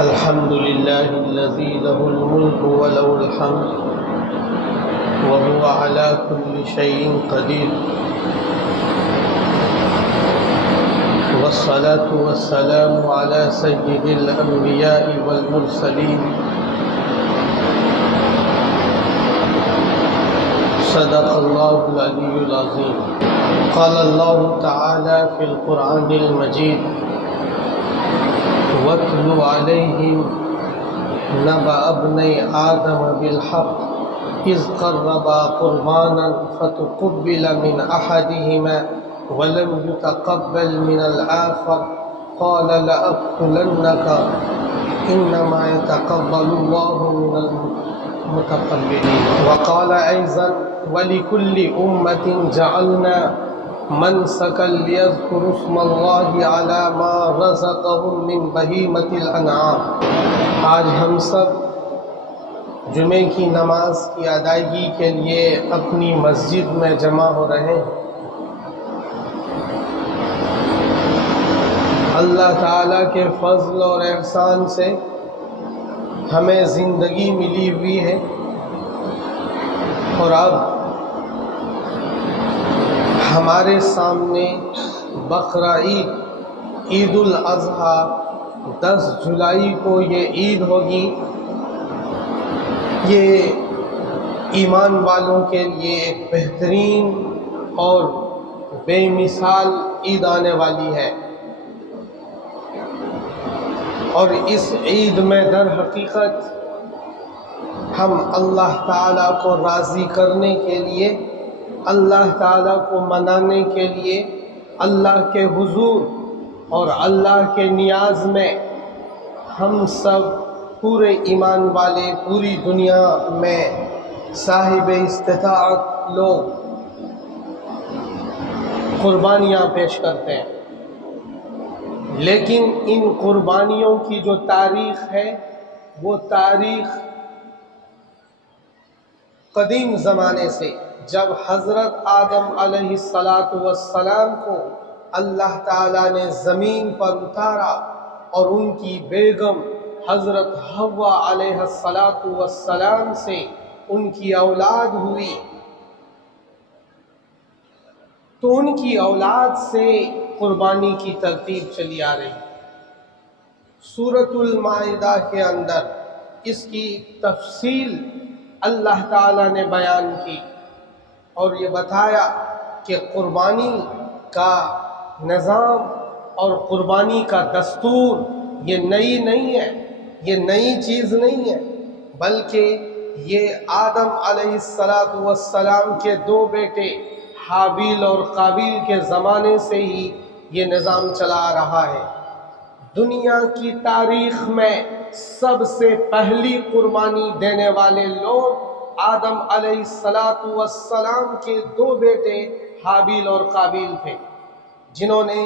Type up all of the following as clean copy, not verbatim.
الحمد لله الذي له الملك وله الحمد وهو على كل شيء قدير، والصلاة والسلام على سيد الأنبياء والمرسلين صدق الله العلي العظيم. قال الله تعالى في القرآن المجيد: واتل عليهم نبأ ابني آدم بالحق إذ قربا قربانا فتقبل من أحدهما ولم يتقبل من الآخر قال لأقتلنك إنما يتقبل الله من المتقبلين. وقال أيضا: ولكل أمة جعلنا منسكا ليذكروا اسم الله على ما رزقهم من بہیمۃ الانعام. آج ہم سب جمعے کی نماز کی ادائیگی کے لیے اپنی مسجد میں جمع ہو رہے ہیں. اللہ تعالیٰ کے فضل اور احسان سے ہمیں زندگی ملی ہوئی ہے، اور اب ہمارے سامنے بقرہ عید، عید الاضحیٰ 10 جولائی کو یہ عید ہوگی. یہ ایمان والوں کے لیے ایک بہترین اور بے مثال عید آنے والی ہے، اور اس عید میں در حقیقت ہم اللہ تعالیٰ کو راضی کرنے کے لیے، اللہ تعالیٰ کو منانے کے لیے اللہ کے حضور اور اللہ کے نیاز میں ہم سب پورے ایمان والے پوری دنیا میں صاحب استطاعت لوگ قربانیاں پیش کرتے ہیں. لیکن ان قربانیوں کی جو تاریخ ہے وہ تاریخ قدیم زمانے سے، جب حضرت آدم علیہ السلام کو اللہ تعالیٰ نے زمین پر اتارا اور ان کی بیگم حضرت حوا علیہ السلام سے ان کی اولاد ہوئی، تو ان کی اولاد سے قربانی کی ترتیب چلی آ رہی. سورۃ المائدہ کے اندر اس کی تفصیل اللہ تعالیٰ نے بیان کی اور یہ بتایا کہ قربانی کا نظام اور قربانی کا دستور یہ نئی نہیں ہے، یہ نئی چیز نہیں ہے، بلکہ یہ آدم علیہ السلام کے 2 بیٹے حابیل اور قابیل کے زمانے سے ہی یہ نظام چلا آ رہا ہے. دنیا کی تاریخ میں سب سے پہلی قربانی دینے والے لوگ آدم علیہ السلام کے 2 بیٹے حابیل اور قابیل تھے، جنہوں نے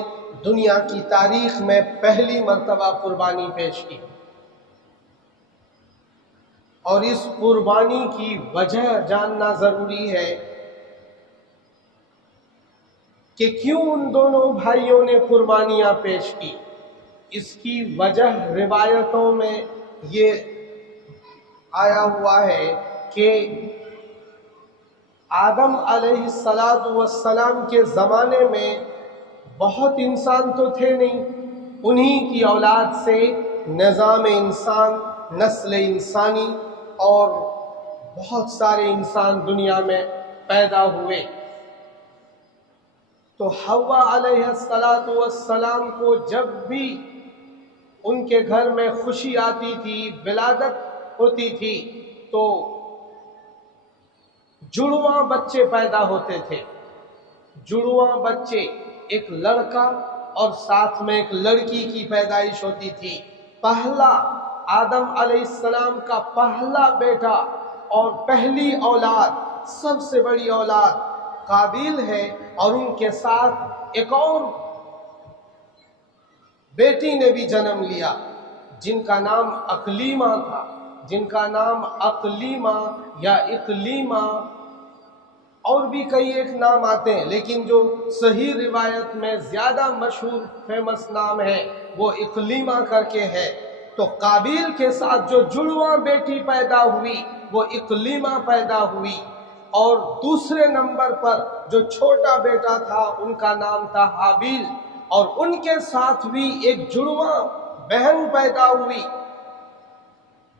دنیا کی تاریخ میں پہلی مرتبہ قربانی پیش کی. اور اس قربانی کی وجہ جاننا ضروری ہے کہ کیوں ان دونوں بھائیوں نے قربانیاں پیش کی. اس کی وجہ روایتوں میں یہ آیا ہوا ہے کہ آدم علیہ السلام کے زمانے میں بہت انسان تو تھے نہیں، انہی کی اولاد سے نظام انسان، نسل انسانی اور بہت سارے انسان دنیا میں پیدا ہوئے. تو حوا علیہ السلام کو جب بھی ان کے گھر میں خوشی آتی تھی، ولادت ہوتی تھی، تو جڑواں بچے پیدا ہوتے تھے. جڑواں بچے، ایک لڑکا اور ساتھ میں ایک لڑکی کی پیدائش ہوتی تھی. پہلا آدم علیہ السلام کا پہلا بیٹا اور پہلی اولاد، سب سے بڑی اولاد قابیل ہے، اور ان کے ساتھ ایک اور بیٹی نے بھی جنم لیا جن کا نام اقلیمہ تھا، جن کا نام اقلیمہ یا اقلیمہ، اور بھی کئی ایک نام آتے ہیں، لیکن جو صحیح روایت میں زیادہ مشہور فیمس نام ہے وہ اقلیمہ کر کے ہے. تو قابیل کے ساتھ جو جڑواں بیٹی پیدا ہوئی وہ اقلیمہ پیدا ہوئی، اور دوسرے نمبر پر جو چھوٹا بیٹا تھا ان کا نام تھا حابیل، اور ان کے ساتھ بھی ایک جڑواں بہن پیدا ہوئی،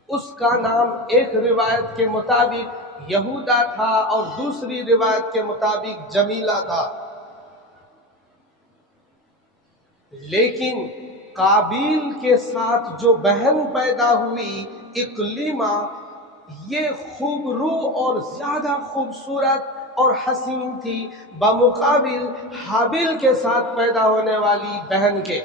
اس کا نام ایک روایت کے مطابق یہودا تھا اور دوسری روایت کے مطابق جمیلہ تھا۔ لیکن قابیل کے ساتھ جو بہن پیدا ہوئی اقلیمہ، یہ خوب رو اور زیادہ خوبصورت اور حسین تھی بمقابل حابیل کے ساتھ پیدا ہونے والی بہن کے،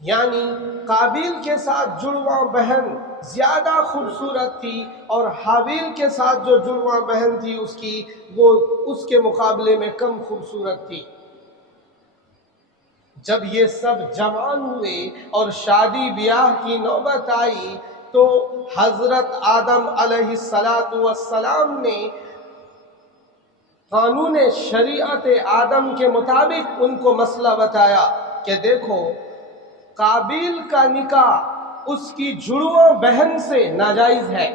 یعنی قابیل کے ساتھ جڑواں بہن زیادہ خوبصورت تھی اور حابیل کے ساتھ جو جڑواں بہن تھی اس کی، وہ اس کے مقابلے میں کم خوبصورت تھی۔ جب یہ سب جوان ہوئے اور شادی بیاہ کی نوبت آئی تو حضرت آدم علیہ السلام نے قانون شریعت آدم کے مطابق ان کو مسئلہ بتایا کہ دیکھو، قابیل کا نکاح اس کی جڑواں بہن سے ناجائز ہے،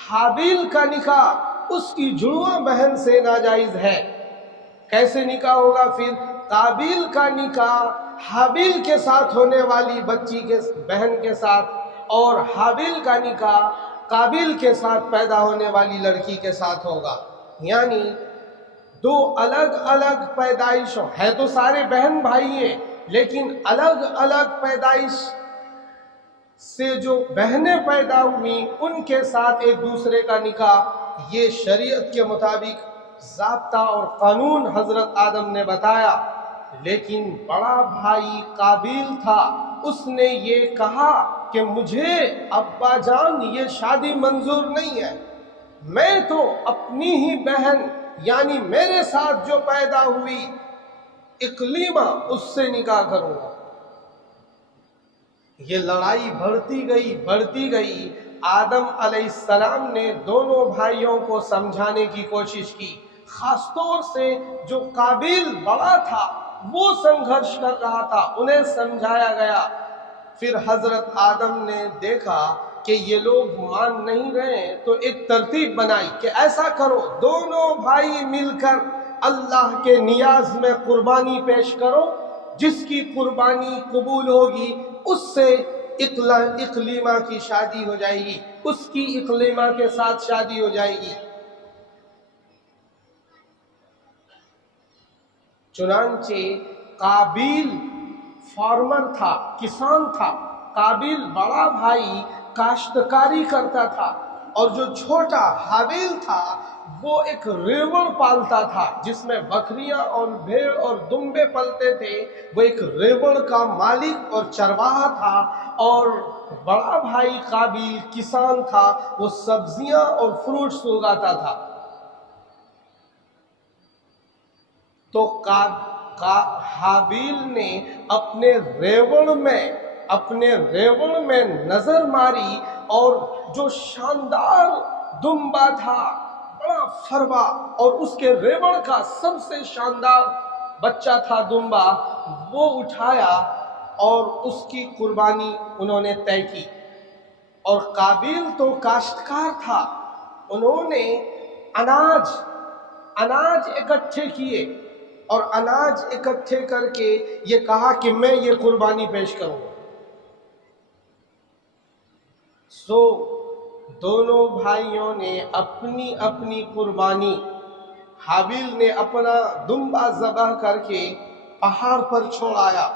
حابیل کا نکاح اس کی جڑواں بہن سے ناجائز ہے۔ کیسے نکاح ہوگا پھر؟ قابیل کا نکاح حابیل کے ساتھ ہونے والی بچی کے بہن کے ساتھ، اور حابیل کا نکاح قابیل کے ساتھ پیدا ہونے والی لڑکی کے ساتھ ہوگا، یعنی دو الگ الگ پیدائشوں ہے، تو سارے بہن بھائی ہیں لیکن الگ الگ پیدائش سے جو بہنیں پیدا ہوئیں ان کے ساتھ ایک دوسرے کا نکاح، یہ شریعت کے مطابق ضابطہ اور قانون حضرت آدم نے بتایا۔ لیکن بڑا بھائی قابیل تھا، اس نے یہ کہا کہ مجھے ابا جان یہ شادی منظور نہیں ہے، میں تو اپنی ہی بہن یعنی میرے ساتھ جو پیدا ہوئی اقلیمہ اس سے نکاح کروں گا۔ یہ لڑائی بڑھتی گئی۔ آدم علیہ السلام نے دونوں بھائیوں کو سمجھانے کی کوشش کی، خاص طور سے جو قابیل بڑا تھا وہ سنگھرش کر رہا تھا، انہیں سمجھایا گیا۔ پھر حضرت آدم نے دیکھا کہ یہ لوگ مان نہیں رہے تو ایک ترتیب بنائی کہ ایسا کرو، دونوں بھائی مل کر اللہ کے نیاز میں قربانی پیش کرو، جس کی قربانی قبول ہوگی اس سے اقلیمہ کی شادی ہو جائے گی، اس کی اقلیمہ کے ساتھ شادی ہو جائے گی۔ چنانچہ قابیل فارمر تھا، کسان تھا، قابیل بڑا بھائی کاشتکاری کرتا تھا، اور جو چھوٹا حابیل تھا وہ ایک ریوڑ پالتا تھا جس میں بکریاں اور بھیڑ اور دمبے پلتے تھے، وہ ایک ریوڑ کا مالک اور چرواہا تھا، اور بڑا بھائی قابیل کسان تھا، وہ سبزیاں اور فروٹس اگاتا تھا۔ تو حابیل نے اپنے ریوڑ میں نظر ماری، اور جو شاندار دمبا تھا، بڑا فروا، اور اس کے ریوڑ کا سب سے شاندار بچہ تھا دمبا، وہ اٹھایا اور اس کی قربانی انہوں نے طے کی۔ اور قابیل تو کاشتکار تھا، انہوں نے اناج اکٹھے کیے، اور اناج اکٹھے کر کے یہ کہا کہ میں یہ قربانی پیش کروں گا۔ سو دونوں بھائیوں نے اپنی اپنی قربانی، حابیل نے اپنا دمبا ذبح کر کے پہاڑ پر چھوڑایا،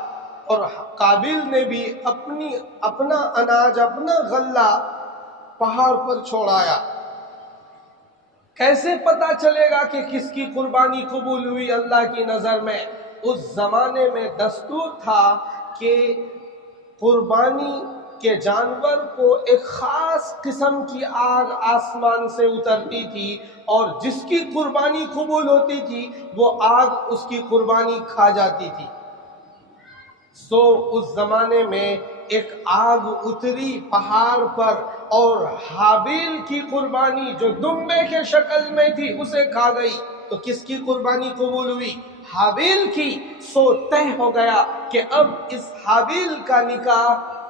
اور قابیل نے بھی اپنا اناج، اپنا غلہ پہاڑ پر چھوڑایا۔ کیسے پتا چلے گا کہ کس کی قربانی قبول ہوئی اللہ کی نظر میں؟ اس زمانے میں دستور تھا کہ قربانی کے جانور کو ایک خاص قسم کی آگ آسمان سے اترتی تھی، اور جس کی قربانی قبول ہوتی تھی وہ آگ اس کی قربانی کھا جاتی تھی۔ سو اس زمانے میں ایک آگ اتری پہاڑ پر، اور حابیل کی قربانی جو دمبے کے شکل میں تھی اسے کھا گئی، تو کس کی قربانی قبول ہوئی؟ حابیل کی۔ سو طے ہو گیا کہ اب اس حابیل کا نکاح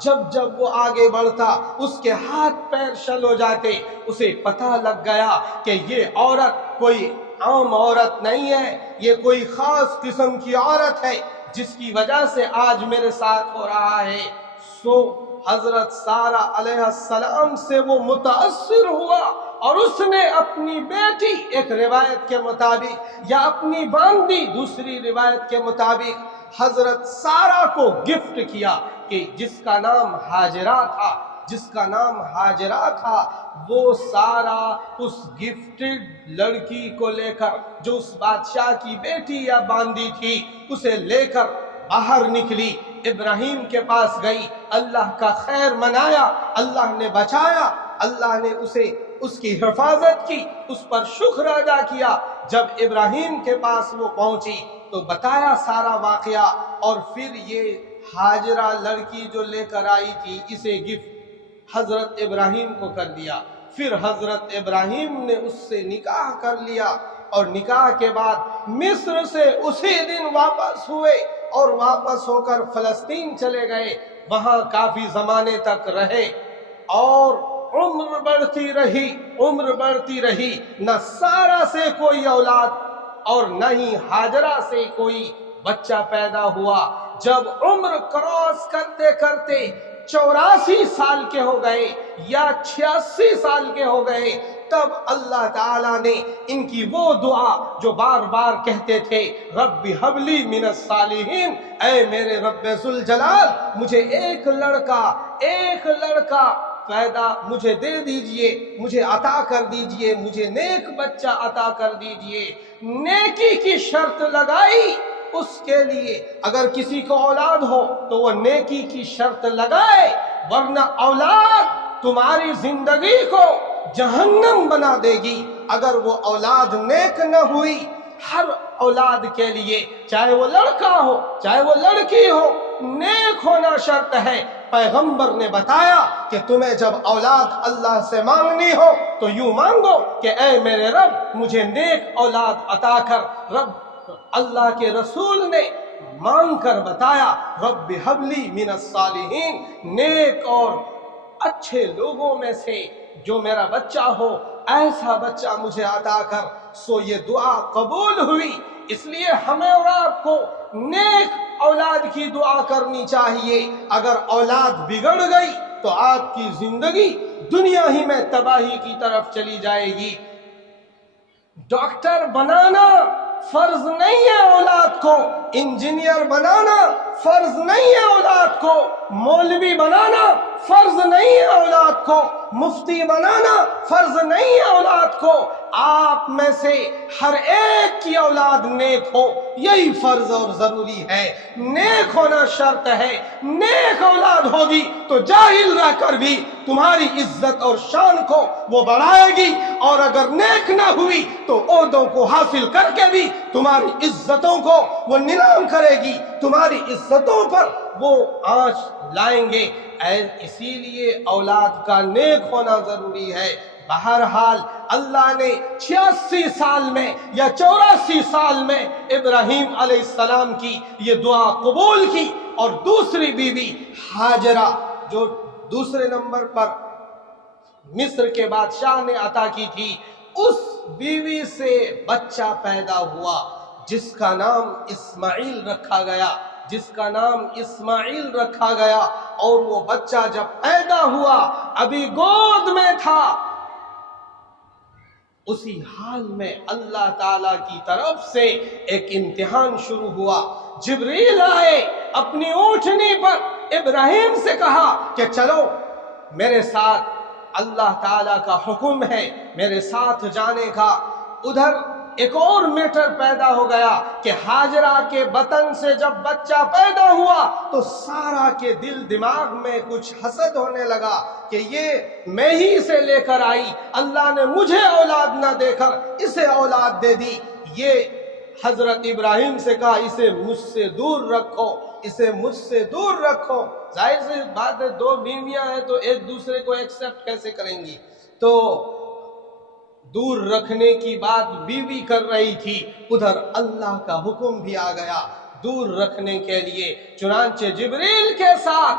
جب جب وہ آگے بڑھتا اس کے ہاتھ پیر شل ہو جاتے، اسے پتہ لگ گیا کہ یہ عورت کوئی عام عورت نہیں ہے، یہ کوئی خاص قسم کی عورت ہے جس کی وجہ سے آج میرے ساتھ ہو رہا ہے۔ سو حضرت سارہ علیہ السلام سے وہ متاثر ہوا اور اس نے اپنی بیٹی، ایک روایت کے مطابق، یا اپنی باندی دوسری روایت کے مطابق، حضرت سارہ کو گفٹ کیا، کہ جس کا نام ہاجرہ تھا، وہ سارہ اس گفٹڈ لڑکی کو لے کر، جو اس بادشاہ کی بیٹی یا باندی تھی، اسے لے کر باہر نکلی، ابراہیم کے پاس گئی، اللہ کا خیر منایا، اللہ نے بچایا، اللہ نے اس کی حفاظت کی، اس پر شکر ادا کیا۔ جب ابراہیم کے پاس وہ پہنچی تو بتایا سارا واقعہ، اور پھر یہ ہاجرہ لڑکی جو لے کر آئی تھی، اسے گفٹ حضرت ابراہیم کو کر دیا۔ پھر حضرت ابراہیم نے اس سے نکاح کر لیا، اور نکاح کے بعد مصر سے اسی دن واپس ہوئے، اور واپس ہو کر فلسطین چلے گئے، وہاں کافی زمانے تک رہے، اور عمر بڑھتی رہی، نہ سارہ سے کوئی اولاد اور نہ ہی ہاجرہ سے کوئی بچہ پیدا ہوا۔ جب عمر کراس کرتے کرتے 84 سال کے ہو گئے یا 86 سال کے ہو گئے، تب اللہ تعالیٰ نے ان کی وہ دعا جو بار بار کہتے تھے، رب ہب لی من الصالحین، اے میرے رب ذوالجلال مجھے ایک لڑکا پیدا مجھے دے دیجئے، مجھے عطا کر دیجئے، مجھے نیک بچہ عطا کر دیجئے۔ نیکی کی شرط لگائی اس کے لیے، اگر کسی کو اولاد ہو تو وہ نیکی کی شرط لگائے، ورنہ اولاد تمہاری زندگی کو جہنم بنا دے گی۔ اگر وہ اولاد نیک نہ ہوئی، ہر اولاد کے لیے، چاہے وہ لڑکا ہو چاہے وہ لڑکی ہو، نیک ہونا شرط ہے۔ پیغمبر نے بتایا کہ تمہیں جب اولاد اللہ سے مانگنی ہو تو یوں مانگو کہ اے میرے رب مجھے نیک اولاد عطا کر۔ اللہ کے رسول نے مانگ کر بتایا، رب ہب لی من الصالحین، نیک اور اچھے لوگوں میں سے جو میرا بچہ ہو، ایسا بچہ مجھے عطا کر۔ سو یہ دعا قبول ہوئی۔ اس لیے ہمیں اور آپ کو نیک اولاد کی دعا کرنی چاہیے۔ اگر اولاد بگڑ گئی تو آپ کی زندگی دنیا ہی میں تباہی کی طرف چلی جائے گی۔ ڈاکٹر بنانا فرض نہیں ہے اولاد کو، انجینئر بنانا فرض نہیں ہے اولاد کو، مولوی بنانا فرض نہیں ہے اولاد کو، مفتی بنانا فرض نہیں ہے اولاد کو۔ آپ میں سے ہر ایک کی اولاد نیک ہو، یہی فرض اور ضروری ہے۔ نیک ہونا شرط ہے۔ نیک اولاد ہوگی تو جاہل رہ کر بھی تمہاری عزت اور شان کو وہ بڑھائے گی، اور اگر نیک نہ ہوئی تو عہدوں کو حاصل کر کے بھی تمہاری عزتوں کو وہ نیلام کرے گی، تمہاری عزتوں پر وہ آنچ لائیں گے۔ اسی لیے اولاد کا نیک ہونا ضروری ہے۔ بہرحال اللہ نے 86 سال میں یا 84 سال میں ابراہیم علیہ السلام کی یہ دعا قبول کی، اور دوسری بیوی ہاجرہ جو دوسرے نمبر پر مصر کے بادشاہ نے عطا کی تھی، اس بیوی سے بچہ پیدا ہوا جس کا نام اسماعیل رکھا گیا، اور وہ بچہ جب پیدا ہوا ابھی گود میں تھا، اسی حال میں اللہ تعالی کی طرف سے ایک امتحان شروع ہوا۔ جبریل آئے، اپنی اونٹنی پر ابراہیم سے کہا کہ چلو میرے ساتھ، اللہ تعالی کا حکم ہے میرے ساتھ جانے کا۔ ادھر ایک اور میٹر پیدا ہو گیا کہ ہاجرہ کے بطن سے جب بچہ پیدا ہوا تو سارا کے دل دماغ میں کچھ حسد ہونے لگا کہ یہ میں ہی اسے لے کر آئی، اللہ نے مجھے اولاد نہ دے کر اسے اولاد دے دی۔ یہ حضرت ابراہیم سے کہا اسے مجھ سے دور رکھو۔ ظاہر سی بات ہے، دو بیویاں ہیں تو ایک دوسرے کو ایکسپٹ کیسے کریں گی؟ تو دور رکھنے کی بات بیوی کر رہی تھی، ادھر اللہ کا حکم بھی آ گیا دور رکھنے کے لیے۔ چنانچہ جبریل کے ساتھ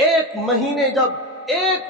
1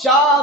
4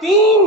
3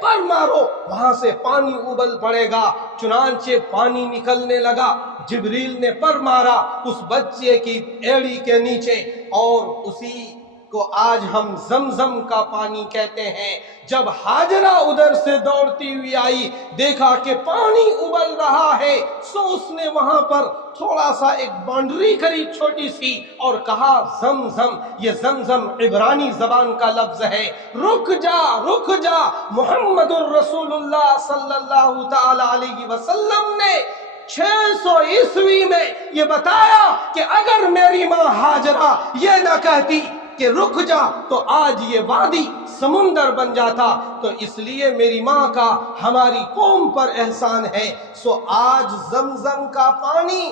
پر مارو، وہاں سے پانی ابل پڑے گا۔ چنانچہ پانی نکلنے لگا، جبریل نے پر مارا اس بچے کی ایڑی کے نیچے، اور اسی کو آج ہم زمزم کا پانی کہتے ہیں۔ جب ہاجرہ ادھر سے دوڑتی ہوئی آئی، دیکھا کہ پانی ابل رہا ہے، سو اس نے وہاں پر تھوڑا سا ایک باؤنڈری کری چھوٹی سی، اور کہا زمزم۔ یہ زمزم عبرانی زبان کا لفظ ہے۔ رک جا رک جا، محمد الرسول اللہ صلی اللہ تعالی علیہ وسلم نے 600 عیسوی میں یہ بتایا کہ اگر میری ماں ہاجرہ یہ نہ کہتی کہ رک جا تو آج یہ وادی سمندر بن جاتا۔ تو اس لیے میری ماں کا ہماری قوم پر احسان ہے، سو آج زمزم کا پانی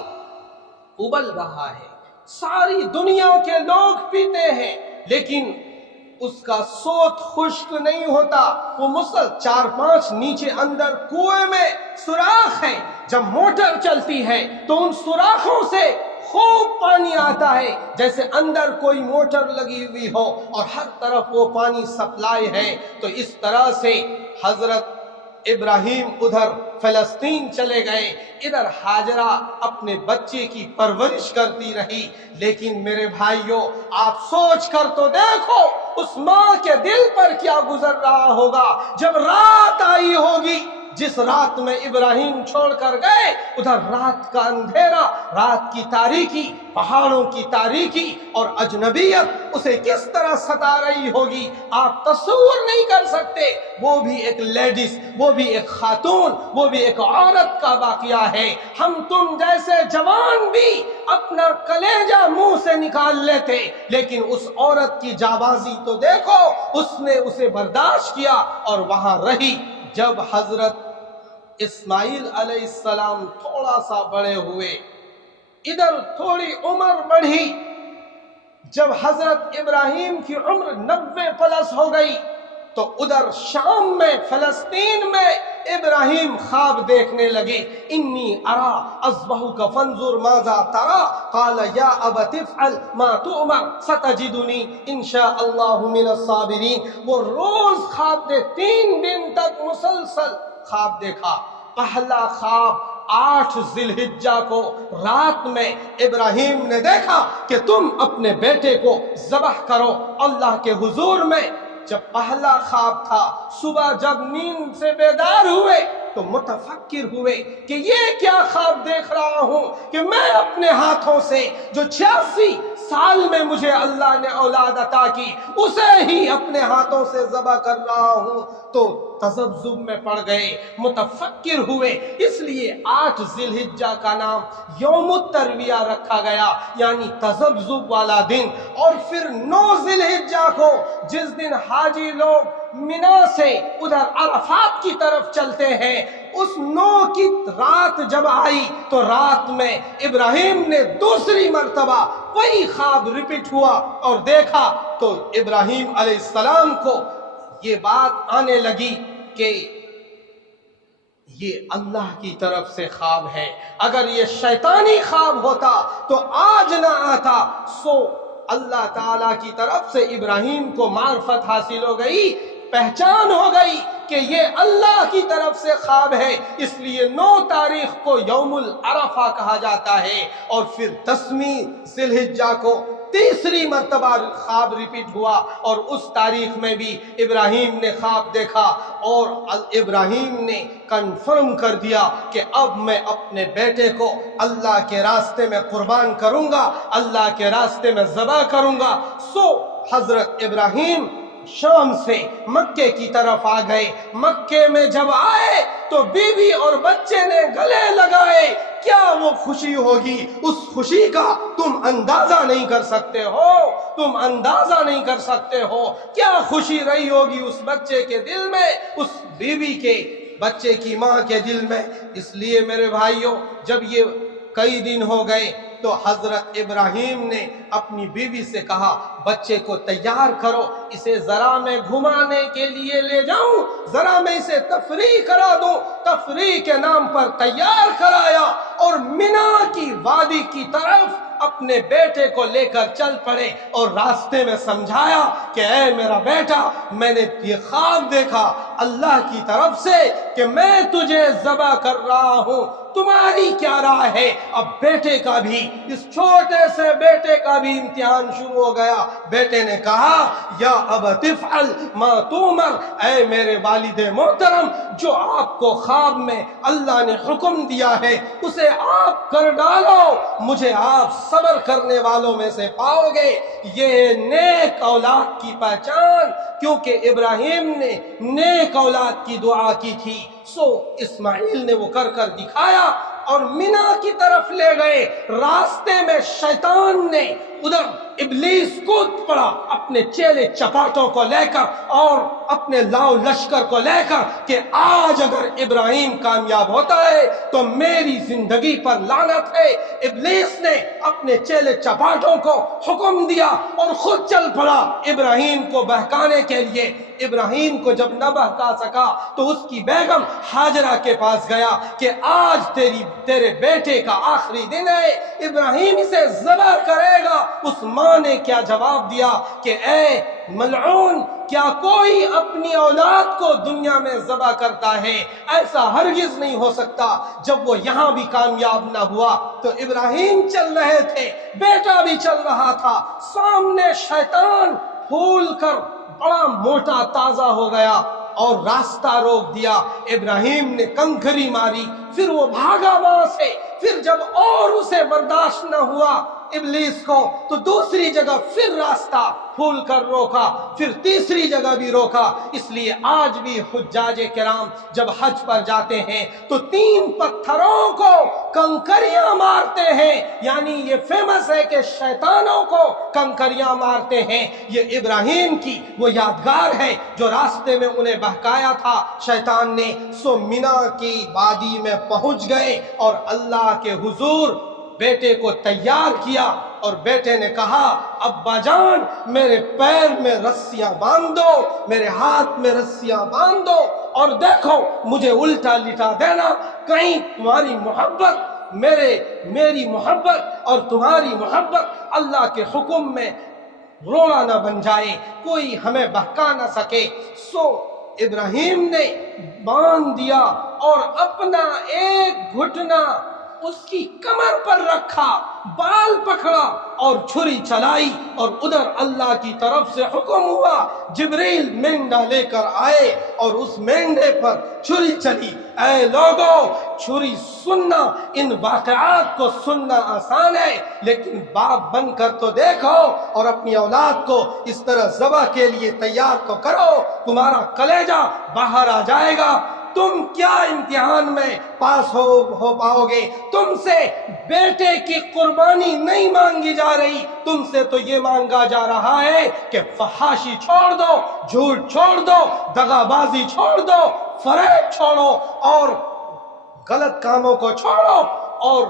ابل رہا ہے، ساری دنیا کے لوگ پیتے ہیں، لیکن اس کا سوت خشک نہیں ہوتا۔ وہ مسل 4-5 نیچے اندر کنویں میں سوراخ ہے، جب موٹر چلتی ہے تو ان سوراخوں سے خوب پانی آتا ہے، جیسے اندر کوئی موٹر لگی ہوئی ہو اور ہر طرف وہ پانی سپلائی ہے۔ تو اس طرح سے حضرت ابراہیم ادھر فلسطین چلے گئے، ادھر ہاجرہ اپنے بچے کی پرورش کرتی رہی۔ لیکن میرے بھائیوں، آپ سوچ کر تو دیکھو اس ماں کے دل پر کیا گزر رہا ہوگا جب رات آئی ہوگی۔ جس رات میں ابراہیم چھوڑ کر گئے، ادھر رات کا اندھیرا، رات کی تاریکی، پہاڑوں کی تاریکی اور اجنبیت اسے کس طرح ستا رہی ہوگی، آپ تصور نہیں کر سکتے۔ وہ بھی ایک لیڈیز، وہ بھی ایک خاتون، وہ بھی ایک عورت کا واقعہ ہے۔ ہم تم جیسے جوان بھی اپنا کلیجہ منہ سے نکال لیتے، لیکن اس عورت کی جانبازی تو دیکھو، اس نے اسے برداشت کیا اور وہاں رہی۔ جب حضرت اسماعیل علیہ السلام تھوڑا سا بڑے ہوئے، ادھر تھوڑی عمر بڑھی، جب حضرت ابراہیم کی عمر 90 پلس ہو گئی، تو ادھر شام میں، فلسطین میں ابراہیم خواب دیکھنے لگے۔ انی ارا اذبحک فانظر ماذا ترى قال یا ابت افعل ما تؤمر ستجدنی ان شاء اللہ من الصابرین۔ وہ روز خواب 3 دن تک مسلسل خواب دیکھا۔ پہلا خواب 8 ذی الحجہ کو رات میں ابراہیم نے دیکھا کہ تم اپنے بیٹے کو ذبح کرو اللہ کے حضور میں۔ جب پہلا خواب تھا، صبح جب نیند سے بیدار ہوئے تو متفکر ہوئے کہ یہ کیا خواب دیکھ رہا ہوں کہ میں اپنے ہاتھوں سے جو 86 سال میں مجھے اللہ نے اولاد عطا کی اسے ہی اپنے ہاتھوں سے ذبح کر رہا ہوں۔ تو تذبذب میں پڑ گئے، متفکر ہوئے۔ اس لیے 8 ذی الحجہ کا نام یوم الترویہ رکھا گیا، یعنی تذبذب والا دن۔ اور پھر 9 ذی الحجہ کو، جس دن حاجی لوگ منا سے ادھر عرفات کی طرف چلتے ہیں، اس 9 کی رات جب آئی تو رات میں ابراہیم نے دوسری مرتبہ وہی خواب ریپیٹ ہوا اور دیکھا، تو ابراہیم علیہ السلام کو یہ بات آنے لگی کہ یہ اللہ کی طرف سے خواب ہے، اگر یہ شیطانی خواب ہوتا تو آج نہ آتا۔ سو اللہ تعالیٰ کی طرف سے ابراہیم کو معرفت حاصل ہو گئی، پہچان ہو گئی کہ یہ اللہ کی طرف سے خواب ہے، اس لیے 9 تاریخ کو یوم العرفہ کہا جاتا ہے۔ اور پھر 10ویں ذی الحجہ کو تیسری مرتبہ خواب ریپیٹ ہوا، اور اس تاریخ میں بھی ابراہیم نے خواب دیکھا، اور ابراہیم نے کنفرم کر دیا کہ اب میں اپنے بیٹے کو اللہ کے راستے میں قربان کروں گا، اللہ کے راستے میں ذبح کروں گا۔ سو حضرت ابراہیم شام سے مکے کی طرف آ گئے۔ مکے میں جب آئے تو بیوی اور بچے نے گلے لگائے۔ کیا وہ خوشی ہوگی، اس خوشی کا تم اندازہ نہیں کر سکتے ہو، تم اندازہ نہیں کر سکتے ہو کیا خوشی رہی ہوگی اس بچے کے دل میں، اس بیوی کے، بچے کی ماں کے دل میں۔ اس لیے میرے بھائیوں، جب یہ کئی دن ہو گئے تو حضرت ابراہیم نے اپنی بیوی سے کہا بچے کو تیار کرو، اسے ذرا میں گھمانے کے لیے لے جاؤں، ذرا میں اسے تفریح کرا دوں۔ تفریح کے نام پر تیار کرایا اور مینا کی وادی کی طرف اپنے بیٹے کو لے کر چل پڑے، اور راستے میں سمجھایا کہ اے میرا بیٹا، میں نے یہ خواب دیکھا، اللہ کی طرف سے کہ میں تجھے ذبح کر رہا ہوں، تمہاری کیا رائے ہے؟ اب بیٹے کا بھی، اس چھوٹے سے بیٹے کا بھی امتحان شروع ہو گیا۔ بیٹے نے کہا یا ابت افعل ما تؤمر، اے میرے والد محترم، جو آپ کو خواب میں اللہ نے حکم دیا ہے اسے آپ کر ڈالو، مجھے آپ صبر کرنے والوں میں سے پاؤ گے۔ یہ نیک اولاد کی پہچان، کیونکہ ابراہیم نے نیک اولاد کی دعا کی تھی، سو اسماعیل نے وہ کر کر دکھایا اور مینا کی طرف لے گئے۔ راستے میں شیطان نے ادھر ابلیس کود پڑا اپنے چیلے چپاٹوں کو لے کر اور اپنے لاؤ لشکر کو لے کر کہ آج اگر ابراہیم کامیاب ہوتا ہے تو میری زندگی پر لعنت ہے۔ ابلیس نے اپنے چیلے چپاٹوں کو حکم دیا اور خود چل پڑا ابراہیم کو بہکانے کے لیے۔ ابراہیم کو جب نہ بہکا سکا تو اس کی بیگم ہاجرہ کے پاس گیا کہ آج تیرے بیٹے کا آخری دن ہے، ابراہیم اسے ذبح کرے گا۔ اس ماں نے کیا جواب دیا کہ اے ملعون، کیا کوئی اپنی اولاد کو دنیا میں ذبح کرتا ہے؟ ایسا ہرگز نہیں ہو سکتا۔ جب وہ یہاں بھی کامیاب نہ ہوا تو ابراہیم چل رہے تھے، بیٹا بھی چل رہا تھا، سامنے شیطان پھول کر بڑا موٹا تازہ ہو گیا اور راستہ روک دیا۔ ابراہیم نے کنکری ماری، پھر وہ بھاگا وہاں سے۔ پھر جب اور اسے برداشت نہ ہوا ابلیس کو تو دوسری جگہ پھر راستہ پھول کر روکا، پھر تیسری جگہ بھی روکا۔ اس لیے آج بھی حجاج کرام جب حج پر جاتے ہیں تو 3 پتھروں کو کنکریاں مارتے ہیں، یعنی یہ فیمس ہے کہ شیطانوں کو کنکریاں مارتے ہیں۔ یہ ابراہیم کی وہ یادگار ہے جو راستے میں انہیں بہکایا تھا شیطان نے۔ سو مینا کی وادی میں پہنچ گئے اور اللہ کے حضور بیٹے کو تیار کیا اور بیٹے نے کہا ابا جان میرے پیر میں رسیاں باندھ دو، میرے ہاتھ میں رسیاں باندھ دو اور دیکھو مجھے الٹا لٹا دینا، کہیں تمہاری محبت میری محبت اور تمہاری محبت اللہ کے حکم میں روڑا نہ بن جائے، کوئی ہمیں بہکا نہ سکے۔ سو ابراہیم نے باندھ دیا اور اپنا ایک گھٹنا اس کی کمر پر رکھا، بال پکڑا اور چھری چلائی، اور ادھر اللہ کی طرف سے حکم ہوا، جبریل مینڈا لے کر آئے اور اس مینڈے پر چھری چلی۔ اے لوگو، چھری سننا، ان واقعات کو سننا آسان ہے، لیکن باپ بن کر تو دیکھو اور اپنی اولاد کو اس طرح ذبح کے لیے تیار تو کرو، تمہارا کلیجہ باہر آ جائے گا۔ تم کیا امتحان میں پاس ہو پاؤ گے؟ تم سے بیٹے کی قربانی نہیں مانگی جا رہی، تم سے تو یہ مانگا جا رہا ہے کہ فحاشی چھوڑ دو، جھوٹ چھوڑ دو، دغا بازی چھوڑ دو، فریب چھوڑو اور غلط کاموں کو چھوڑو اور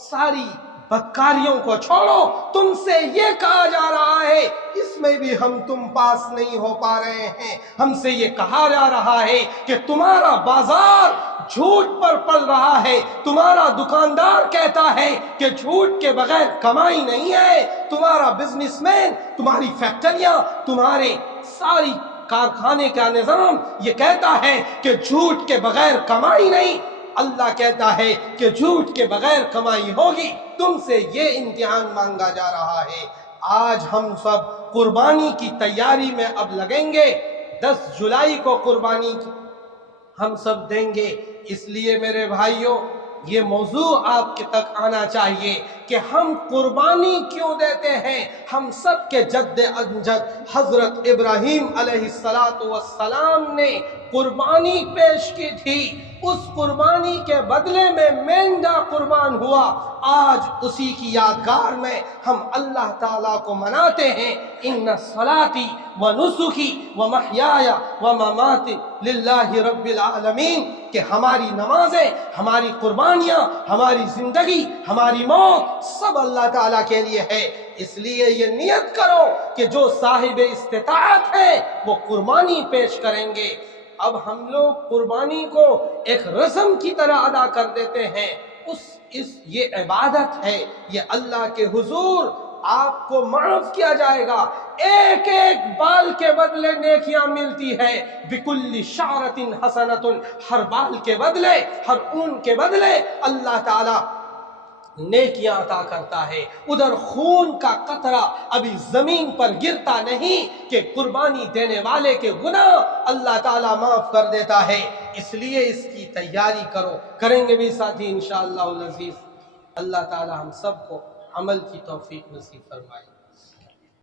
ساری بدکاریوں کو چھوڑو۔ تم سے یہ کہا جا رہا ہے، اس میں بھی ہم تم پاس نہیں ہو پا رہے ہیں۔ ہم سے یہ کہا جا رہا ہے کہ تمہارا بازار جھوٹ پر پل رہا ہے، تمہارا دکاندار کہتا ہے کہ جھوٹ کے بغیر کمائی نہیں ہے، تمہارا بزنس مین، تمہاری فیکٹریاں، تمہارے ساری کارخانے کا نظام یہ کہتا ہے کہ جھوٹ کے بغیر کمائی نہیں۔ اللہ کہتا ہے کہ جھوٹ کے بغیر کمائی ہوگی۔ تم سے یہ امتحان مانگا جا رہا ہے۔ آج ہم سب قربانی کی تیاری میں اب لگیں گے۔ 10 جولائی کو قربانی ہم سب دیں گے۔ اس لیے میرے بھائیوں، یہ موضوع آپ کے تک آنا چاہیے کہ ہم قربانی کیوں دیتے ہیں۔ ہم سب کے جد امجد حضرت ابراہیم علیہ السلام نے قربانی پیش کی تھی، اس قربانی کے بدلے میں مینڈا قربان ہوا۔ آج اسی کی یادگار میں ہم اللہ تعالیٰ کو مناتے ہیں، ان صلاتی و نسکی و محیایا و مماتی للہ رب العالمین، کہ ہماری نمازیں، ہماری قربانیاں، ہماری زندگی، ہماری موت سب اللہ تعالیٰ کے لیے ہے۔ اس لیے یہ نیت کرو کہ جو صاحب استطاعت ہے وہ قربانی پیش کریں گے۔ اب ہم لوگ قربانی کو ایک رسم کی طرح ادا کر دیتے ہیں، یہ عبادت ہے، یہ اللہ کے حضور آپ کو معاف کیا جائے گا۔ ایک ایک بال کے بدلے نیکیاں ملتی ہے، بکل شعرۃ حسنۃ، ہر بال کے بدلے، ہر اون کے بدلے اللہ تعالی نیکیاں عطا کرتا ہے۔ ادھر خون کا قطرہ ابھی زمین پر گرتا نہیں کہ قربانی دینے والے کے گناہ اللہ تعالیٰ معاف کر دیتا ہے۔ اس لیے اس کی تیاری کرو، کریں گے بھی ساتھی انشاءاللہ العزیز۔ اللہ تعالیٰ ہم سب کو عمل کی توفیق نصیب فرمائے۔